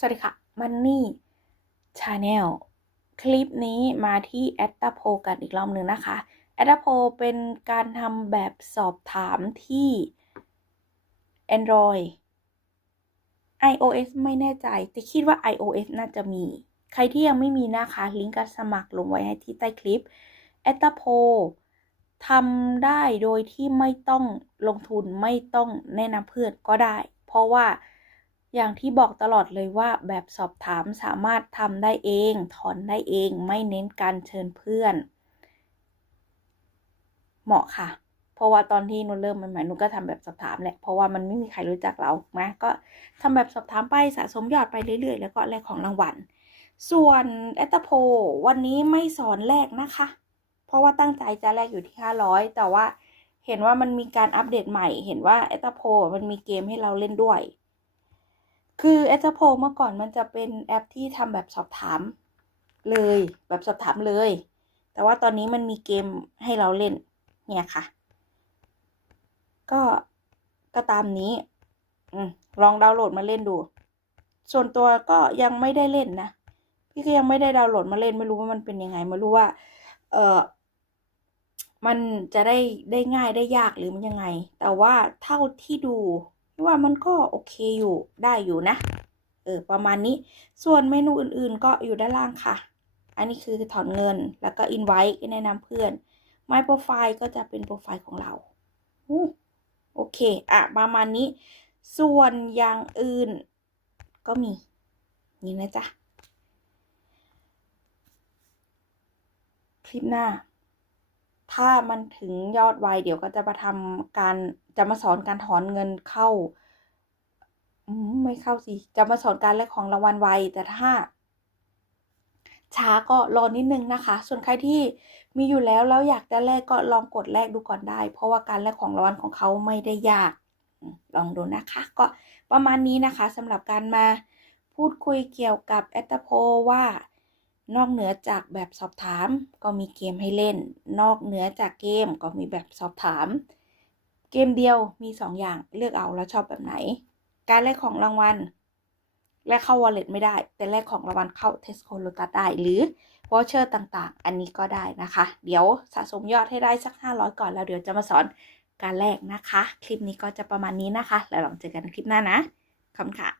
สวัสดีค่ะมันนี่ชาแนลคลิปนี้มาที่แอตตาโพกันอีกรอบหนึ่งนะคะแอตตาโพเป็นการทำแบบสอบถามที่ Android iOS ไม่แน่ใจแต่คิดว่า iOS น่าจะมี ใครที่ยังไม่มีนะคะ ลิงก์การสมัครลงไว้ให้ที่ใต้คลิปแอตตาโพทำได้โดยที่ไม่ต้องลงทุนไม่ต้องแนะนำเพื่อนก็ได้ เพราะว่า อย่างที่บอกตลอดเลยว่าแบบสอบถามสามารถทำได้เอง ถอนได้เองไม่เน้นการเชิญเพื่อน เหมาะค่ะ เพราะว่าตอนที่นุนเริ่มใหม่ๆนุนก็ทำแบบสอบถามแหละเพราะว่ามันไม่มีใครรู้จักเรานะก็ทำแบบสอบถามไปสะสมยอดไปเรื่อยๆ แล้วก็แลกของรางวัลส่วนแอตโพวันนี้ไม่สอนแลกนะคะ เพราะว่าตั้งใจจะแลกอยู่ที่ 500 แต่ว่าเห็นว่ามันมีการอัปเดตใหม่ เห็นว่าแอตโพมันมีเกมให้เราเล่นด้วย คือแอ t โพเมื่อก่อนมันจะเป็นแอปที่ทำแบบสอบถามเลยแบบสอบถามเลย แต่ว่าตอนนี้มันมีเกมให้เราเล่นเนี่ยค่ะ ก็ก็ตามนี้อืลองดาวน์โหลดมาเล่นดู ส่วนตัวก็ยังไม่ได้เล่นนะ พี่ก็ยังไม่ได้ดาวน์โหลดมาเล่นไม่รู้ว่ามันเป็นยังไงไม่รู้ว่า เออมันจะได้ได้ง่ายได้ยากหรือมันยังไง แต่ว่าเท่าที่ดู ว่ามันก็โอเคอยู่ได้อยู่นะ เออประมาณนี้ส่วนเมนูอื่นๆก็อยู่ด้านล่างค่ะ อันนี้คือถอนเงินแล้วก็ invite แนะนำเพื่อน my profile ก็จะเป็นโปรไฟล์ของเราโอเค อะ ประมาณนี้ ส่วนอย่างอื่นก็มี นี่นะจ๊ะ คลิปหน้า ถ้ามันถึงยอดไวเดี๋ยวก็จะมาทำการจะมาสอนการถอนเงินเข้าไม่เข้าสิ จะมาสอนการแลกของรางวัลไว แต่ถ้า ช้าก็รอนิดนึงนะคะ ส่วนใครที่มีอยู่แล้วแล้วอยากจะแลกก็ลองกดแลกดูก่อนได้ เพราะว่าการแลกของรางวัลของเขาไม่ได้ยาก ลองดูนะคะ ก็ประมาณนี้นะคะสำหรับการมาพูดคุยเกี่ยวกับแอตโพว่า นอกเหนือจากแบบสอบถามก็มีเกมให้เล่น นอกเหนือจากเกมก็มีแบบสอบถาม เกมเดียวมี2ออย่างเลือกเอาแล้วชอบแบบไหน การแลกของรางวัลแลกเข้า wallet ไม่ได้ แต่แลกของรางวัลเข้า Tesco Lotus ได้ หรือ voucher ต่างๆ อันนี้ก็ได้นะคะ เดี๋ยวสะสมยอดให้ได้สัก 500 ก่อนแล้วเดี๋ยวจะมาสอนการแลกนะคะ คลิปนี้ก็จะประมาณนี้นะคะ แล้วลองเจอกันในคลิปหน้านะขอบคุณค่ะ